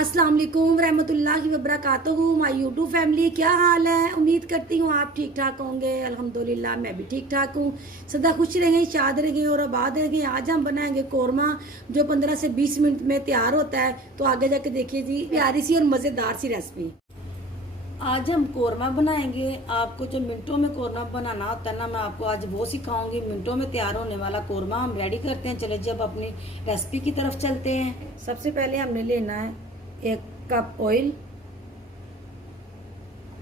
अस्सलाम वालेकुम रहमतुल्लाहि व बरकातहू। माय यूट्यूब फैमिली, क्या हाल है? उम्मीद करती हूँ आप ठीक ठाक होंगे। अल्हम्दुलिल्लाह मैं भी ठीक ठाक हूँ। सदा खुश रहें, शाद रहें और आबाद रहें। आज हम बनाएंगे कोरमा, जो 15 से 20 मिनट में तैयार होता है। तो आगे जाके देखिए जी, प्यारी सी और मज़ेदार सी रेसिपी। आज हम कोरमा बनाएंगे। आपको जो मिनटों में कोरमा बनाना होता है ना, मैं आपको आज वो सिखाऊंगी। मिनटों में तैयार होने वाला कोरमा हम रेडी करते हैं। चले जब अपनी रेसिपी की तरफ चलते हैं। सबसे पहले हमने लेना है 1 कप ऑयल।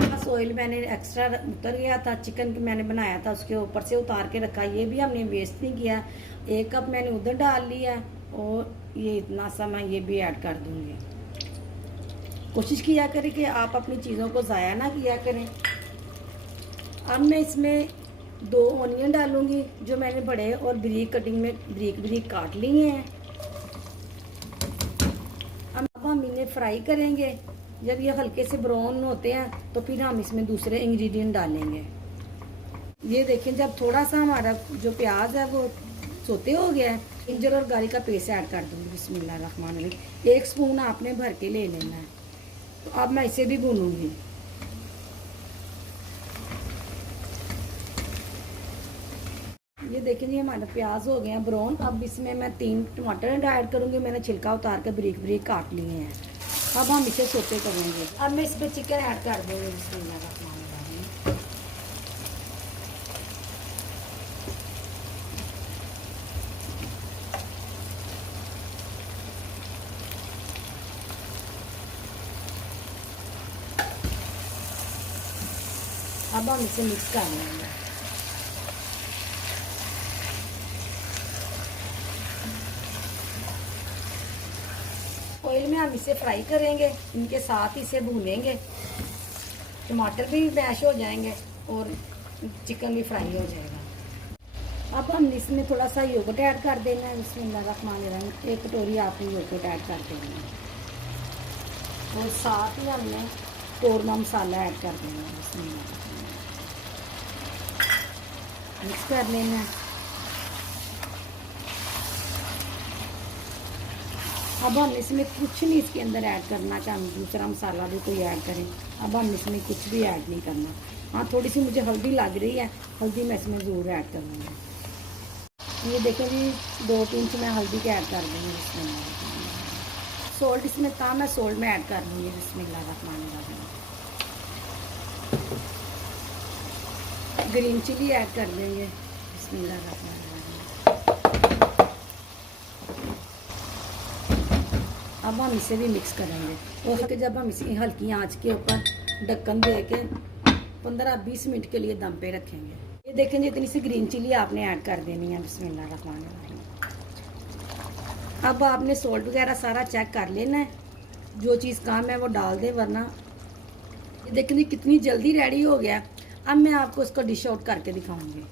बस ऑयल मैंने एक्स्ट्रा उतर गया था, चिकन मैंने बनाया था उसके ऊपर से उतार के रखा। ये भी हमने वेस्ट नहीं किया। 1 कप मैंने उधर डाल लिया और ये इतना सा मैं ये भी ऐड कर दूंगी। कोशिश किया करें कि आप अपनी चीज़ों को ज़ाया ना किया करें। अब मैं इसमें 2 ऑनियन डालूंगी, जो मैंने बड़े और बारीक कटिंग में बारीक काट लिए हैं। अब हम इन्हें फ्राई करेंगे। जब ये हल्के से ब्राउन होते हैं तो फिर हम इसमें दूसरे इंग्रेडिएंट डालेंगे। ये देखें, जब थोड़ा सा हमारा जो प्याज है वो सोते हो गया है, जिंजर और गार्लिक का पेस्ट ऐड कर दूंगी। बिस्मिल्लाहिर्रहमानिर्रहीम। 1 स्पून आपने भर के ले लेना है। तो अब मैं इसे भी भूनूंगी। ये देखें जी, हमारे प्याज हो गए हैं ब्राउन। अब इसमें मैं 3 टमाटर ऐड करूंगी। मैंने छिलका उतार कर बारीक काट लिए हैं। अब हम इसे सोते करेंगे। अब मैं इसमें चिकन ऐड कर दूंगी। बिस्मिल्लाहिर्रहमानिर्रहीम। अब हम इसे मिक्स कर लेंगे। ऑयल में हम इसे फ्राई करेंगे, इनके साथ इसे भूनेंगे। टमाटर भी मैश हो जाएंगे और चिकन भी फ्राई हो जाएगा। अब हम इसमें थोड़ा सा योगर्ट ऐड कर देना है। बिस्मिल्लाहिर्रहमानिर्रहीम। 1 कटोरी आपने योगर्ट ऐड कर देना है और साथ ही हमने कोरमा मसाला ऐड कर देना है। बिस्मिल्लाह मिक्स कर लेना है। अब हम इसमें कुछ नहीं इसके अंदर ऐड करना कि हम दूसरा मसाला भी कोई ऐड करें। अब हम इसमें कुछ भी ऐड नहीं करना। हाँ, थोड़ी सी मुझे हल्दी लग रही है, हल्दी मैं इसमें ज़रूर ऐड करूँगी। ये देखें जी, 2 पिंच मैं हल्दी के ऐड कर दूँगी। इसमें सोल्ट इसमें था, मैं सोल्ट में ऐड कर दूँगी। बिस्मिल्लाहिर्रहमानिर्रहीम। ग्रीन चिली ऐड कर देंगे। बिस्मिल्लाहिर्रहमानिर्रहीम। अब हम इसे भी मिक्स करेंगे और जब हम इसे हल्की आंच के ऊपर ढक्कन दे के 15-20 मिनट के लिए दम पे रखेंगे। ये देखें जी, इतनी सी ग्रीन चिली आपने ऐड कर देनी है। बिस्मिल्लाहिर्रहमानिर्रहीम। अब आपने सोल्ट वगैरह सारा चेक कर लेना है। जो चीज़ काम है वो डाल दें, वरना ये देखें जी कितनी जल्दी रेडी हो गया। अब मैं आपको इसको डिश आउट करके दिखाऊंगी।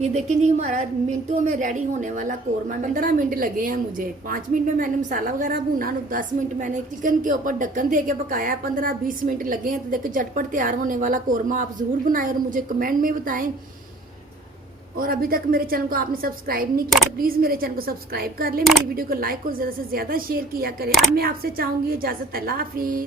ये देखें जी, हमारा मिनटों में रेडी होने वाला कोरमा। 15 मिनट लगे हैं मुझे। 5 मिनट में मैंने मसाला वगैरह भुना, 10 मिनट मैंने चिकन के ऊपर ढक्कन दे के पकाया। 15-20 मिनट लगे हैं। तो देखिए, झटपट तैयार होने वाला कोरमा आप ज़रूर बनाएं और मुझे कमेंट में बताएं। और अभी तक मेरे चैनल को आपने सब्सक्राइब नहीं किया तो प्लीज़ मेरे चैनल को सब्सक्राइब कर लें। मेरी वीडियो को लाइक और ज़्यादा से ज़्यादा शेयर किया करें। अब मैं आपसे चाहूँगी इजाज़त। अल्लाह हाफिज़।